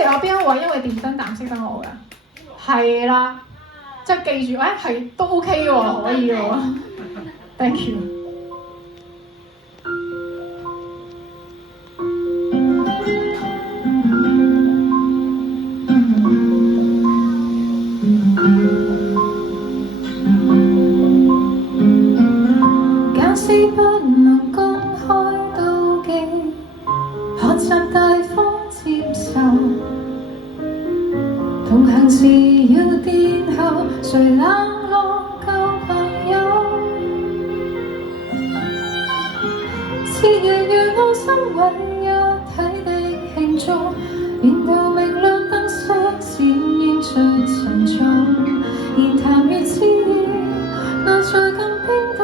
哋有邊一位因為電燈膽識得我㗎？係啦，即係記住，係都 OK 喎，可以喎。Thank you。假使不能公開妒忌，學習大方接受，同行時要殿後，誰冷落舊朋友？熾熱如我心穩一體的慶祝，然後明亮燈飾閃映出沉重，言談越熾熱，內在更冰凍。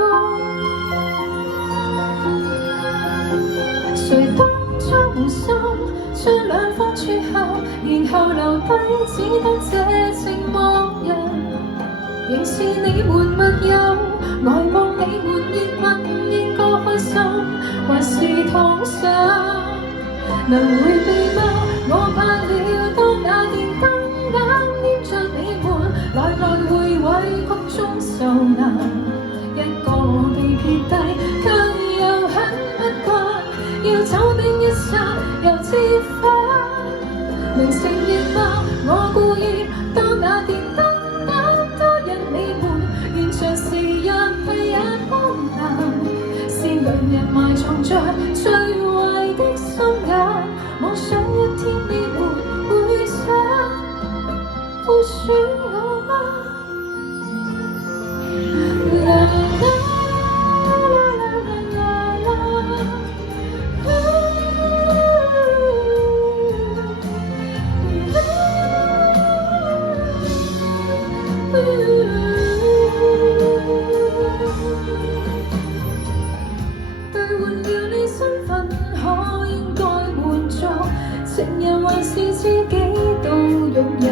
誰當初無心將兩方撮合，然後留低只得這寂寞人，仍是你們密友，呆望你們熱吻，應該開心還是痛心？能迴避嗎？我怕了，當那電燈膽黏着你們，來來回委曲中受難，一個我被撇低，卻又很不慣，要走的一剎又折返。能承認嗎？我故意當那電燈膽多日你們，現場時日屁也不難，是良人埋藏在最壞的心眼，妄想一天你們會想會選我嗎？兌換了你身份，可應該滿足，情人還是知己都擁有。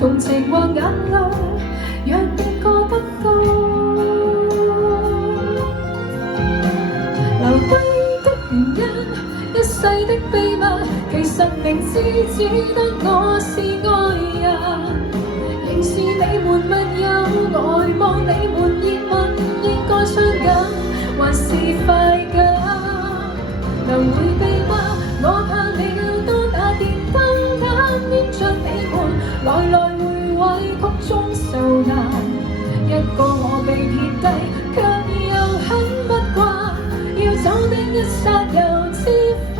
同情或眼淚，讓別個得到。留低的原因，一世的秘密，其實明知只得我是愛人，仍是你們密友，呆望你們熱吻，應該傷感還是快感？能迴避嗎？我怕了，當那電燈膽黏着你們，來來回委曲中受難，一個我被撇低，卻又很不慣，要走的一剎又折返。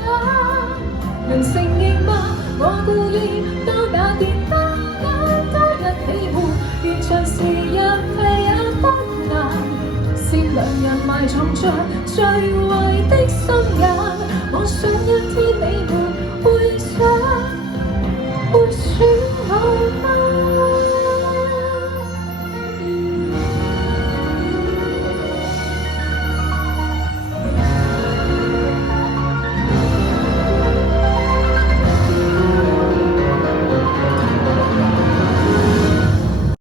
能承認嗎？我故意當那電燈膽多日你們，現場時日屁也不難，是良人埋藏在最壞的心眼，妄想一天你們會想會選我嗎？